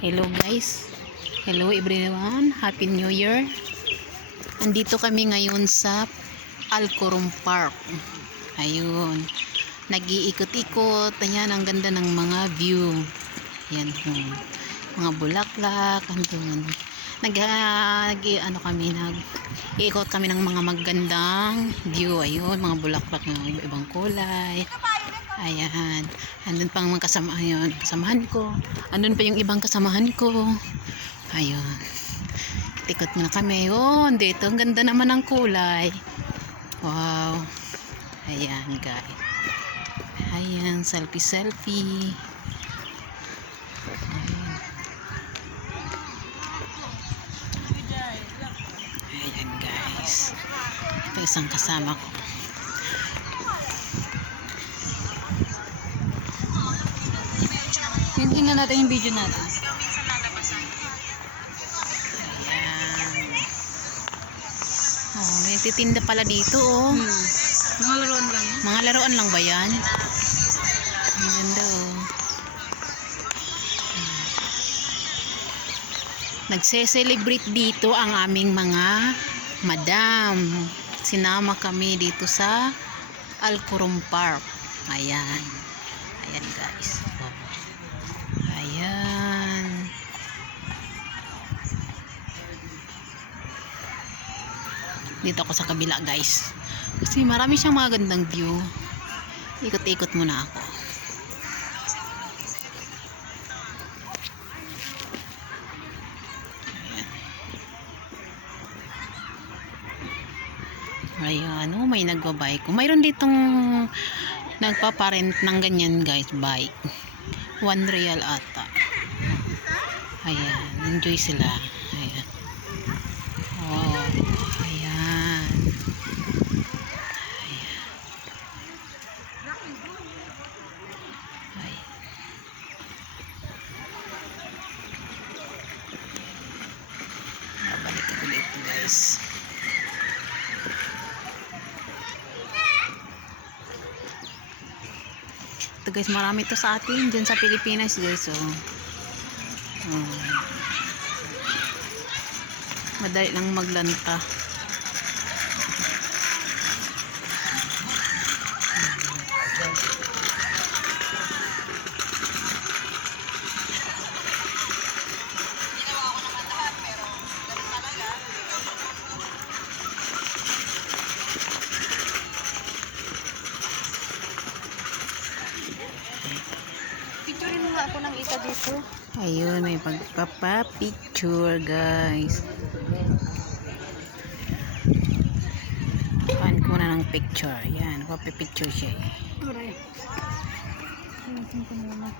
Hello guys. Hello everyone. Happy New Year. Andito kami ngayon sa Alcorum Park. Ayun. Nag-iikot-ikot. Ayan, ang ganda ng mga view. Ayan. Mga bulaklak. Andun. Nag-iikot kami ng mga magandang view. Ayun, mga bulaklak ng ibang kulay. Ayan. Andun pang mga kasamahan ko. Andun pa yung ibang kasamahan ko. Ayun. Tikot muna kami. Yun, dito. Ang ganda naman ng kulay. Wow. Ayan, guys. Ayan, selfie. Ayan, guys. Ito isang kasama ko. Tingnan natin yung video natin. Ayan. Oh, may titinda pala dito, oh. Mga laruan lang. Mga laruan lang ba yan? Ang ganda, oh. Nagse-celebrate dito ang aming mga madam. Sinama kami dito sa Alcorum Park. Ayan. Ayan, guys. Ayan. Dito ako sa kabila, guys. Kasi marami siyang magandang view. Ikot-ikot muna ako. Ayan, oh, may nagbabike. Mayroon ditong nagpaparent ng ganyan, guys, bike. 1 real ata. Ayan, enjoy sila. Ayan. Oh, ayan. Ayan. Ay. Balik ko ulit, guys. Ito guys, marami to sa atin dyan sa Pilipinas, guys. So, madali lang maglanta. Picturein mo nga ako ng isa dito. Ayun, may pagpapapicture, guys. Kuhaan ko na ng picture. Yan, papapicture siya eh. Aray. Tingnan ko muna.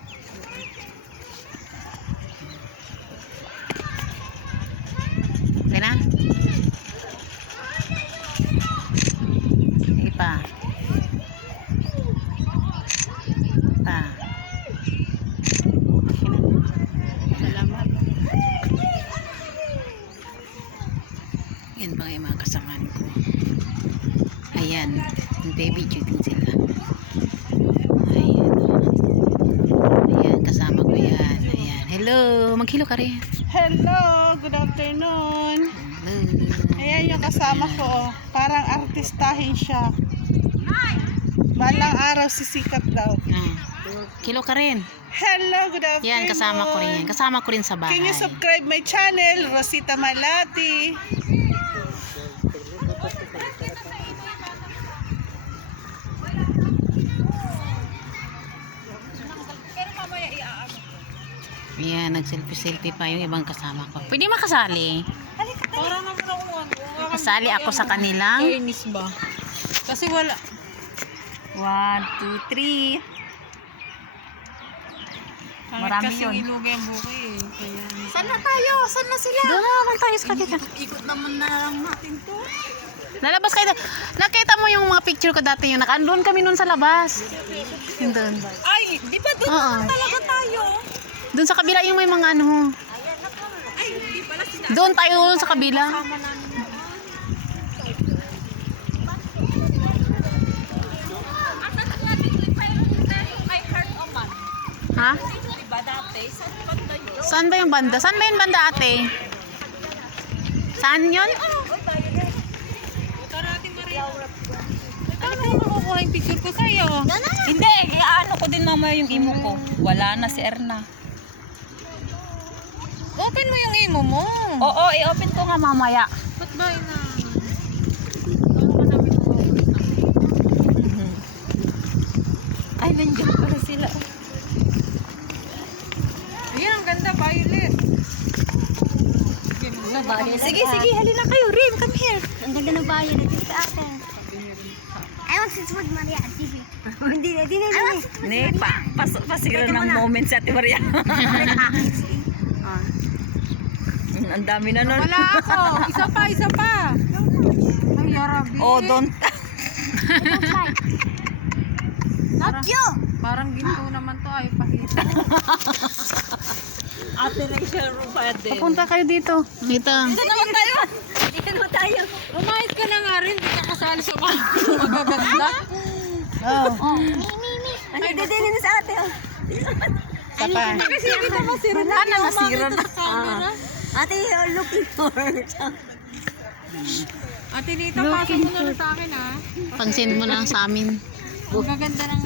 Okay na? Sige pa. Pa. Salamat. Yan pa yung mga kasamaan ko. Ayan. Video din sila. Ayan. Ayan, kasama ko yan. Ayan. Hello. Maghilo ka rin. Hello, good afternoon. Hello. Ayan yung kasama ko. Parang artistahin siya. Balang araw sisikat daw. Kilo ka rin. Hello, good afternoon. Yan, kasama ko rin yan. Kasama ko rin sa bahay. Can you subscribe my channel, Rosita Malati? Yan, nag-selfie pa yung ibang kasama ko. Pwede makasali. Para naman ako Kasali ako sa kanilang. Fairness ba? Kasi wala. 1, 2, 3. Marami Kasi yun. ilugay ang buki eh. Kaya... Saan na tayo? Saan na sila? Doon na naman tayo sa kakita. Ikot naman na lang natin to. Lalabas kayo. Nakita mo yung mga picture ko dati yung naka-andun kami nun sa labas. Yung doon. Ay, di ba doon Oo. talaga tayo? Doon sa kabila yung may mga ano. Ay, di pala sila. Doon tayo sa kabila. Kasama namin. Ha? Diba dati? Saan banda yun? Saan ba yung banda? Saan ba yung banda, ate? Saan yun? Ano ba makukuha yung picture ko sa'yo? Hindi, ano ko din mamaya yung imo ko. Wala na si Erna. Open mo yung imo mo. Oo, i-open ko nga mamaya. Ba't ba ina? Ay, nandiyan pala sila. Ayan, ang ganda, violet. Sige, sige, halina kayo. Rim, come here. Ang ganda ng bayan na dito sa akin. I want to swim Maria at TV. Hindi na, hindi na. Ne, pasira ng moment si Ate Maria. Ang dami na nun. Wala ako. Isa pa. Ay, yarabi. Oh, don't. Not you! Parang ginto naman to. Ay, pakita. Ate Rachel Rupade. Punta kayo dito. Dito. Ito naman tayo. Hindi ka naman tayo. Lumahit ka na nga rin. Hindi ka kasali sa mga magaganda. Ay, didinin sa ate. Oh. Sapa. Kasi kita masira na. Ano, nasira na. Ate, you're looking for. Ate Nita, pasok mo na lang sa akin ha. Pang-send mo na lang sa amin. Ang gaganda ng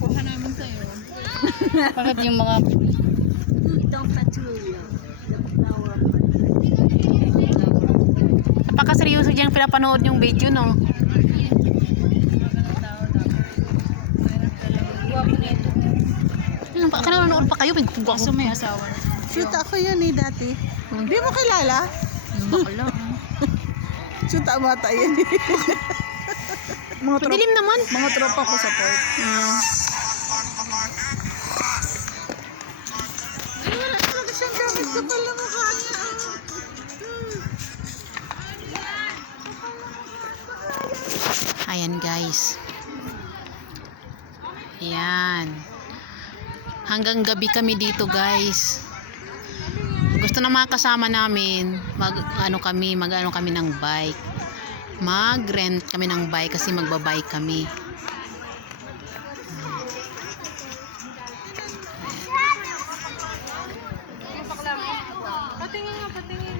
kuha namin sa'yo. Bakit yung mga... Itong patulio. Napakaseryoso diyang pinapanood yung video, no? Nanonood pa kayo, pagkugwa ko. may asawa na. Shoot ako yun eh dati. Hindi mo kilala? Bakla. Shoot ang mata yun eh. Madilim naman. Mga tropa ko sa port. Wala talaga siyang gamit ko pala mukha niya. Ayan, guys. Ayan. Hanggang gabi kami dito, guys. Gusto na mga kasama namin, mag-ano kami ng bike. Mag-rent kami ng bike kasi magbabike kami. Patingin nga, patingin.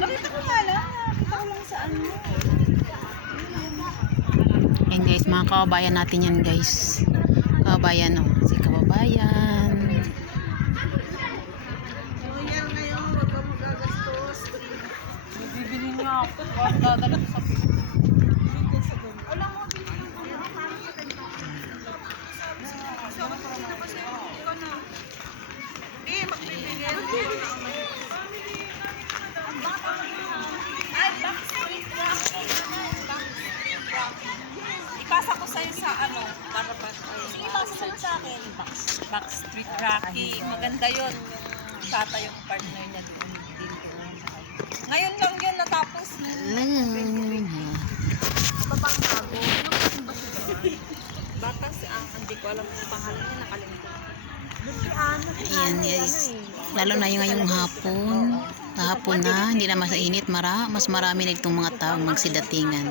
Nakita ko nga lang. Nakita ko lang saan mo. Ayan, guys, mga kababayan natin yan, guys. Kababayan, oh. Si kababayan. Yan ngayon, huwag ka magagastos. Bibili niya ako. Huwag dadala ko sa alam mo, bibili ko na. Ipasa ko sa'yo sa ano, para ba? Sige, ipasa mo sa akin. Backstreet Rocky. Maganda yun. Yung tata yung partner niya doon. Ngayon lang yun natapos. Bata si hindi ko alam kung pangalan niya, nakalimutan. Ayan, guys. Lalo na yung ngayong hapon. Kahapon na, hindi na mas init. Mas marami na itong mga taong magsidatingan.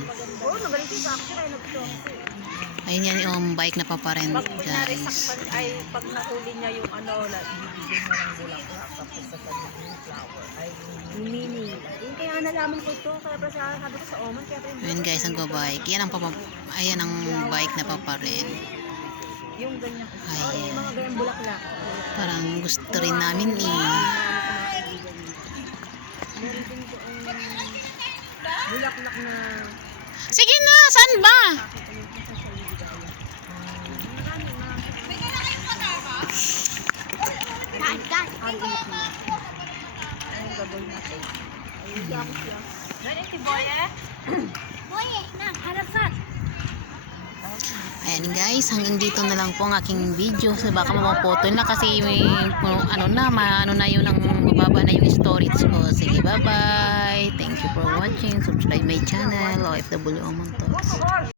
Ayun yan yung bike na paparent, guys. Ay, pag nahuli niya yung ano, ibibigay mo ng bulaklak tapos sa kanya yung flower. Ay, Mini. Yung kaya nalaman ko ito. Kaya pala sabi ko sa Oman. Kaya pala Ayun, guys, ang bike. Ayan ang bike na paparent. yung ganyan. Ayan. mga gayang bulaklak. Parang gusto rin namin Bulaklak na. Sige na, saan ba? Dad. Ganyan si Boye? Boye, na, harapat. Ayan, guys, hanggang dito na lang po ang aking video. So baka mapaphoto na kasi may ano na yun ang mababa na yung storage ko. Sige, bye bye. Thank you for watching. Subscribe my channel, OFW Oman Talks.